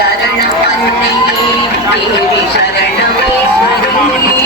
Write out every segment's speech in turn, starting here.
சரணம் அன்னையே தேவி சரணம் ஈஸ்வரனே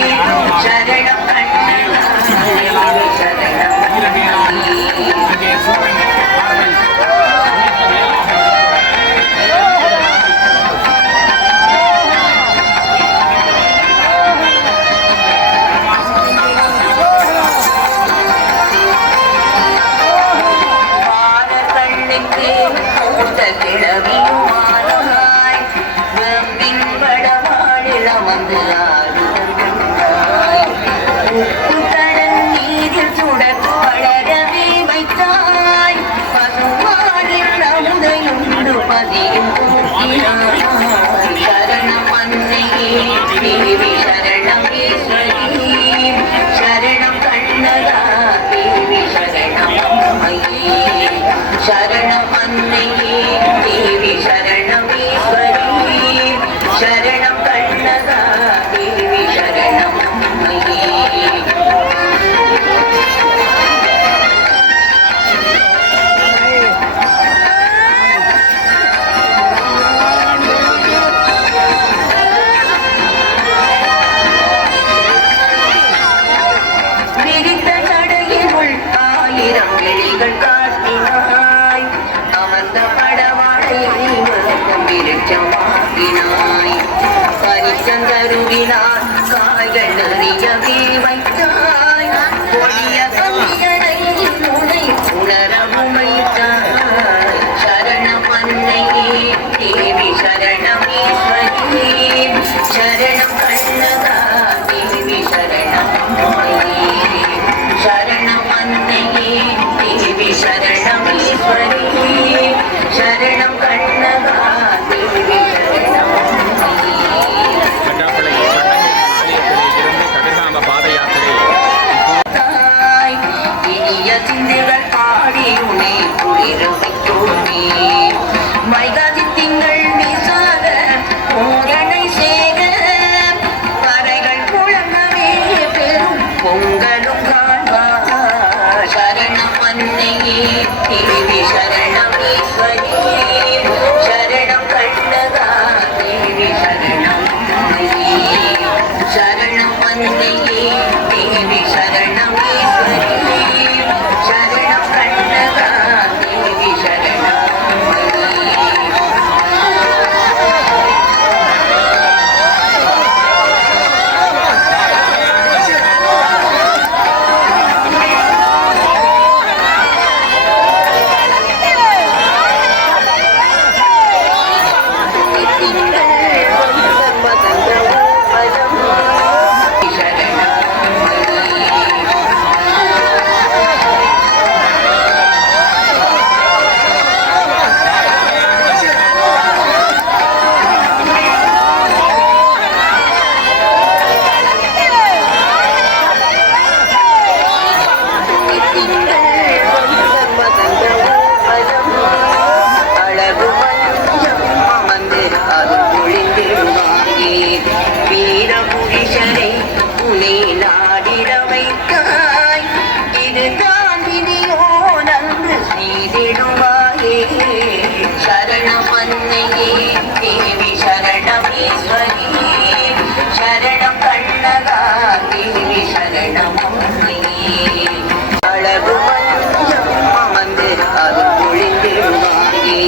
விருட்சமாகினாய் பரிசந்தருகினார் காய்கள் நிறையவே வைத்தார் திங்கள் காடி உனே குளிர வைக்குமே வைகாசி திங்கள் விசாக பூரணை சேக பறைகள் புழங்கவே பெரும் பொங்கலும் காண்பா சரணம் மன்னையே திருவி சரணம் ஈஸ்வரியே. சரணம் கண்ணதா தேவி சரணம் சரணம் மன்னையே செய்திடுவாயே சரணம் அன்னையே தேவி சரணமீஸ்வரி சரணம் கண்ணகா தேவி சரணம் அன்னையே அழகு வந்து அது பொழிந்திடுவாயே